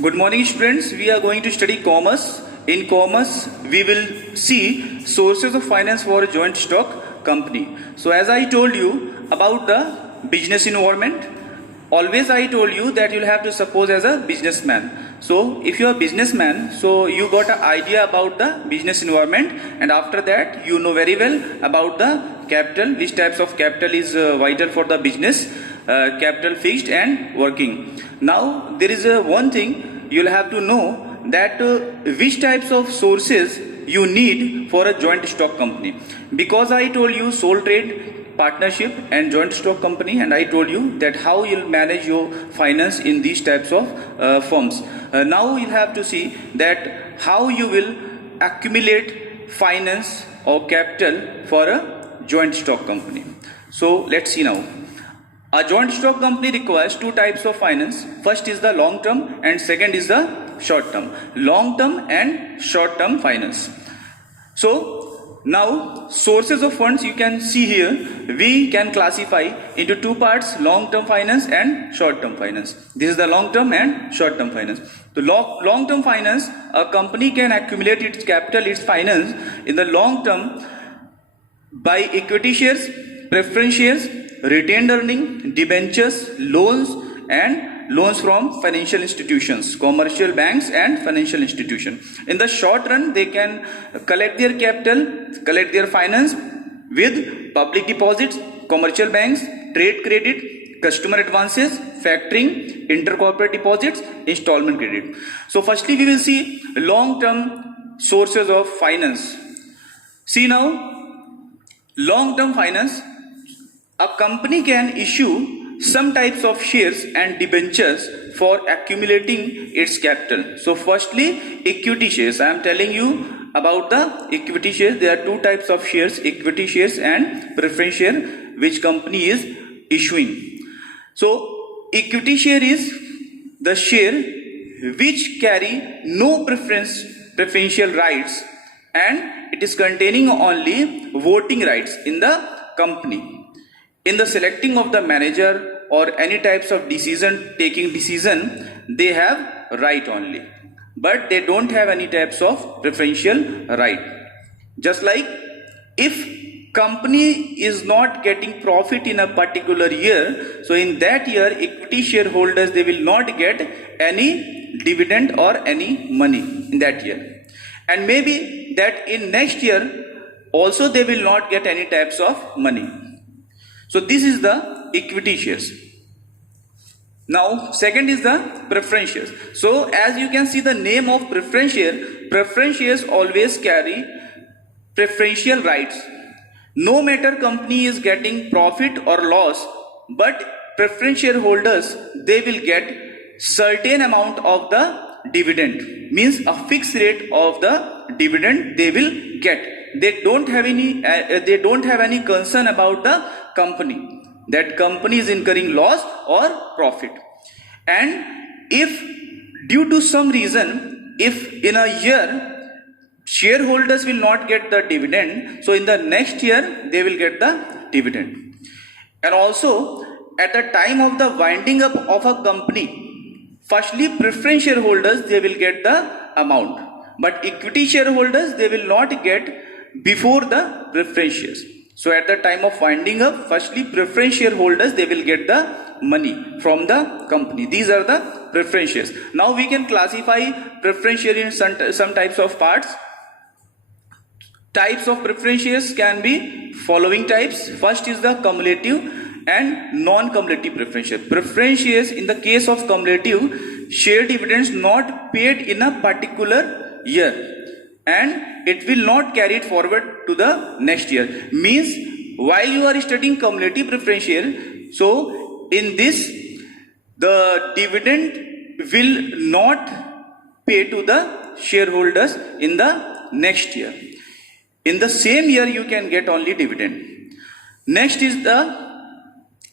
Good morning, students. We are going to study commerce. In commerce, we will see sources of finance for a joint stock company. So as I told you about the business environment, always I told you that you'll have to suppose as a businessman. So if you're a businessman, so you got an idea about the business environment, and after that you know very well about the capital, which types of capital is vital for the business, capital fixed and working. Now there is one thing you'll have to know, that which types of sources you need for a joint stock company. Because I told you sole trade, partnership and joint stock company, and I told you that how you'll manage your finance in these types of firms. Now you'll have to see that how you will accumulate finance or capital for a joint stock company. So let's see now. A joint stock company requires two types of finance. First is the long term and second is the short term. Long term and short term finance. So now sources of funds you can see here, we can classify into two parts: long term finance and short term finance. This is the long term and short term finance. The long term finance, a company can accumulate its capital, its finance in the long term by equity shares, preference shares, retained earning, debentures, loans and loans from financial institutions, commercial banks and financial institutions. In the short run, they can collect their capital, collect their finance with public deposits, commercial banks, trade credit, customer advances, factoring, intercorporate deposits, installment credit. So firstly we will see long-term sources of finance. See now, long-term finance, a company can issue some types of shares and debentures for accumulating its capital. So firstly, equity shares. I am telling you about the equity shares. There are two types of shares: equity shares and preference share, which company is issuing. So equity share is the share which carry no preferential rights, and it is containing only voting rights in the company. In the selecting of the manager or any types of taking decision, they have right only, but they don't have any types of preferential right. Just like if company is not getting profit in a particular year, so in that year equity shareholders, they will not get any dividend or any money in that year, and maybe that in next year also they will not get any types of money. So this is the equity shares. Now second is the preference shares. So as you can see the name of preference shares always carry preferential rights. No matter company is getting profit or loss, but preference shareholders, they will get certain amount of the dividend, means a fixed rate of the dividend they will get. They don't have any concern about the company, that company is incurring loss or profit. And if due to some reason, if in a year shareholders will not get the dividend, so in the next year they will get the dividend. And also at the time of the winding up of a company, firstly preference shareholders, they will get the amount, but equity shareholders, they will not get before the preference shares. So at the time of winding up, firstly preference shareholders, they will get the money from the company. These are the preference shares. Now we can classify preference share in some types of parts. Types of preference shares can be following types. First is the cumulative and non-cumulative preference share. Preference shares, in the case of cumulative, share dividends not paid in a particular year, and it will not carry it forward to the next year. Means while you are studying cumulative preference share, so in this the dividend will not pay to the shareholders in the next year. In the same year you can get only dividend. Next is the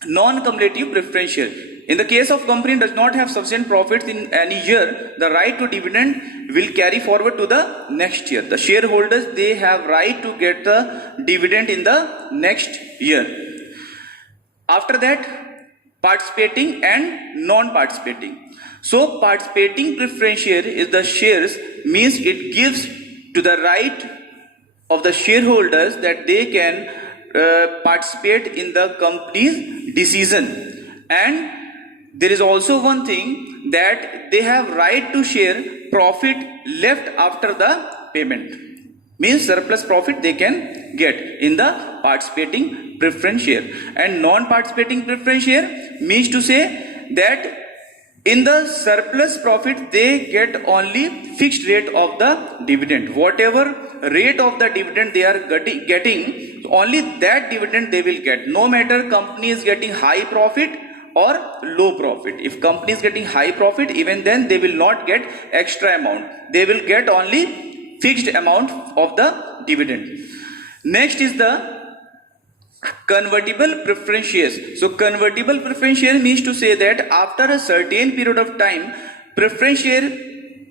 non-cumulative preference share. In the case of company does not have sufficient profits in any year, the right to dividend will carry forward to the next year. The shareholders, they have right to get the dividend in the next year. After that, participating and non-participating. So participating preference share is the shares, means it gives to the right of the shareholders that they can participate in the company's decision. And there is also one thing, that they have right to share profit left after the payment, means surplus profit they can get in the participating preference share. And non-participating preference share means to say that in the surplus profit they get only fixed rate of the dividend. Whatever rate of the dividend they are getting, only that dividend they will get, no matter company is getting high profit or low profit. If company is getting high profit, even then they will not get extra amount, they will get only fixed amount of the dividend. Next is the convertible preference shares. So convertible preference share means to say that after a certain period of time, preference share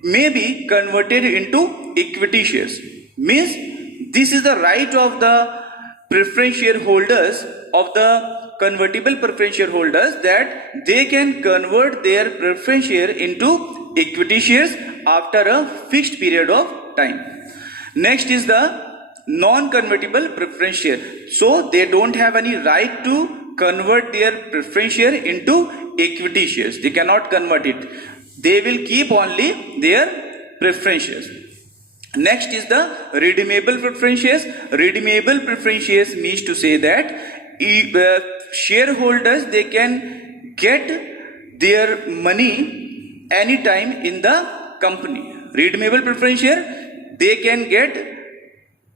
may be converted into equity shares. Means this is the right of the preference shareholders, of the convertible preference shareholders, that they can convert their preference share into equity shares after a fixed period of time. Next is the non-convertible preference share. So they don't have any right to convert their preference share into equity shares. They cannot convert it. They will keep only their preference shares. Next is the redeemable preference shares. Redeemable preference shares means to say that shareholders, they can get their money anytime in the company. Redeemable preference share they can get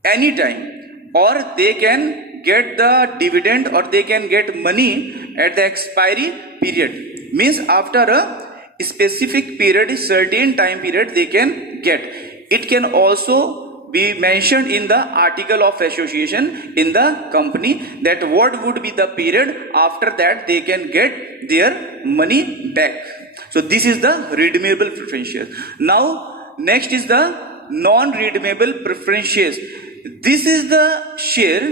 anytime, or they can get the dividend, or they can get money at the expiry period. Means after a specific period, certain time period they can get. It can also be mentioned in the article of association in the company, that what would be the period after that they can get their money back. So this is the redeemable preference shares. Now next is the non-redeemable preference shares. This is the share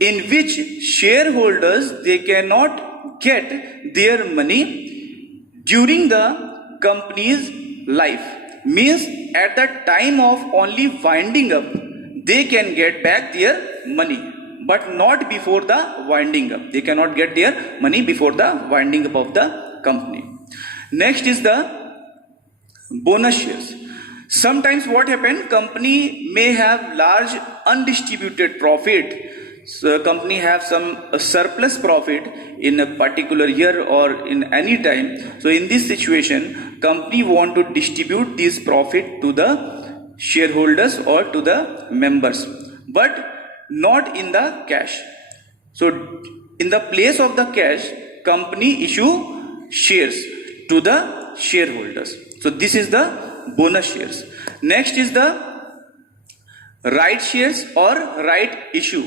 in which shareholders, they cannot get their money during the company's life. Means at the time of only winding up, they can get back their money, but not before the winding up. They cannot get their money before the winding up of the company. Next is the bonus shares. Sometimes what happens, company may have large undistributed profit. So company have some surplus profit in a particular year or in any time. So in this situation, company want to distribute this profit to the shareholders or to the members, but not in the cash. So in the place of the cash, company issue shares to the shareholders. So this is the bonus shares. Next is the right shares or right issue.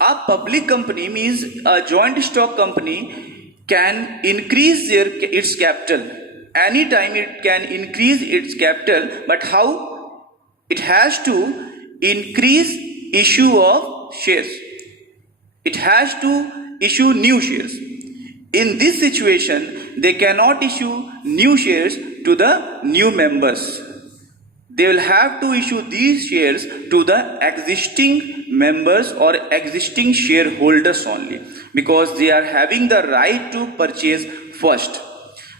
A public company, means a joint stock company, can increase its capital. Anytime it can increase its capital, but how? It has to increase issue of shares. It has to issue new shares. In this situation, they cannot issue new shares to the new members. They will have to issue these shares to the existing members or existing shareholders only, because they are having the right to purchase first.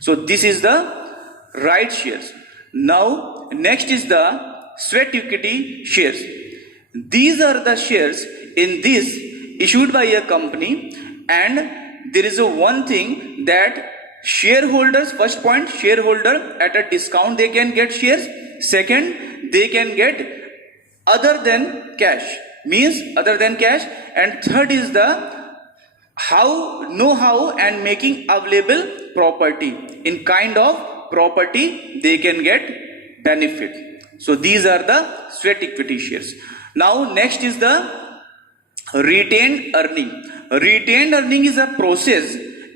So this is the right shares. Now next is the sweat equity shares. These are the shares in this issued by a company, and there is a one thing, that shareholders, first point, shareholder at a discount they can get shares. Second, they can get other than cash, means other than cash. And third is the know-how and making available property. In kind of property they can get benefit. So these are the sweat equity shares. Now next is the retained earning. Retained earning is a process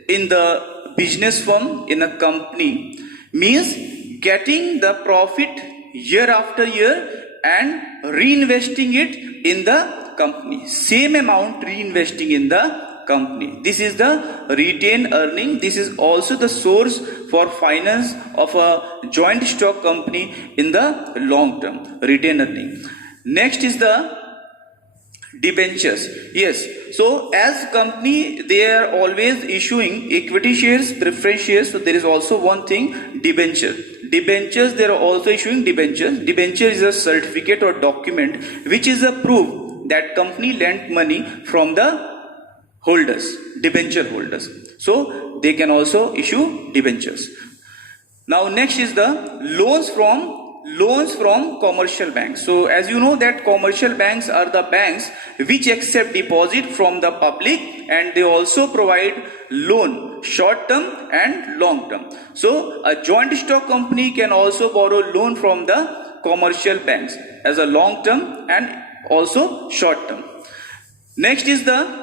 in the business firm, in a company, means getting the profit year after year and reinvesting it in the company. Same amount reinvesting in the company. This is the retained earning. This is also the source for finance of a joint stock company in the long term, retained earning. Next is the debentures. Yes, so as company they are always issuing equity shares, preference shares. So there is also one thing, debenture. Debentures, they are also issuing debentures. Debenture is a certificate or document which is a proof that company lent money from the holders, debenture holders. So they can also issue debentures. Now next is the loans from commercial banks. So as you know that commercial banks are the banks which accept deposit from the public, and they also provide loan short term and long term. So a joint stock company can also borrow loan from the commercial banks as a long term and also short term. Next is the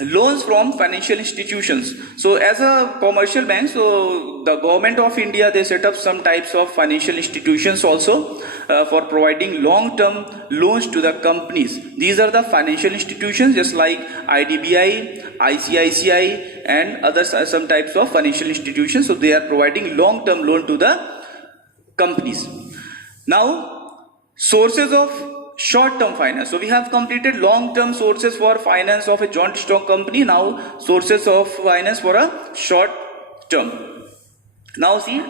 loans from financial institutions. So as a commercial bank, so the government of India, they set up some types of financial institutions also for providing long term loans to the companies. These are the financial institutions just like IDBI, ICICI and other some types of financial institutions. So they are providing long term loan to the companies. Now sources of short term finance. So we have completed long term sources for finance of a joint stock company. Now sources of finance for a short term. Now see,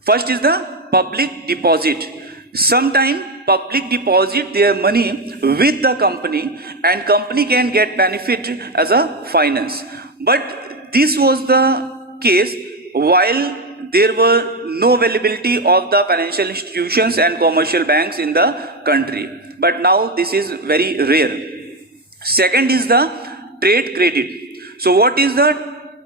first is the public deposit. Sometime public deposit their money with the company, and company can get benefit as a finance. But this was the case while there were no availability of the financial institutions and commercial banks in the country. But now this is very rare. Second is the trade credit. So what is the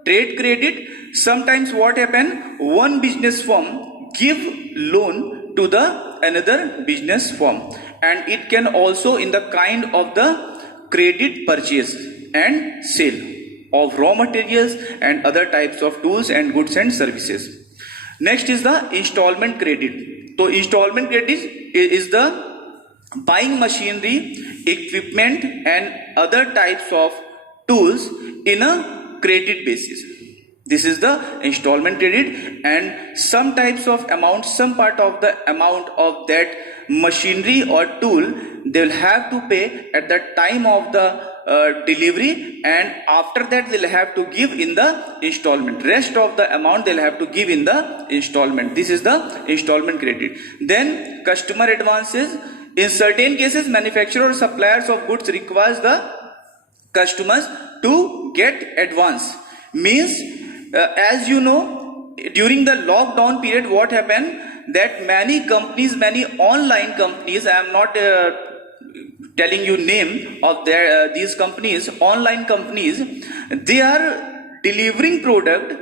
trade credit? Sometimes what happen, one business firm give loan to the another business firm, and it can also in the kind of the credit purchase and sale of raw materials and other types of tools and goods and services. Next is the installment credit. So installment credit is the buying machinery, equipment and other types of tools in a credit basis. This is the installment credit, and some types of amount, some part of the amount of that machinery or tool they will have to pay at the time of the delivery, and after that they'll have to give in the installment. Rest of the amount they'll have to give in the installment. This is the installment credit. Then customer advances. In certain cases manufacturer or suppliers of goods requires the customers to get advance. Means as you know, during the lockdown period what happened, that many companies, many online companies, I am not telling you name of their these companies, online companies, they are delivering product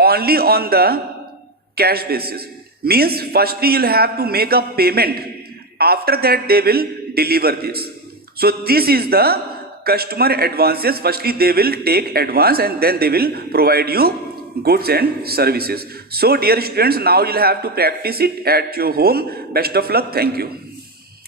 only on the cash basis. Means firstly you'll have to make a payment, after that they will deliver this. So this is the customer advances. Firstly they will take advance and then they will provide you goods and services. So dear students, now you'll have to practice it at your home. Best of luck. Thank you.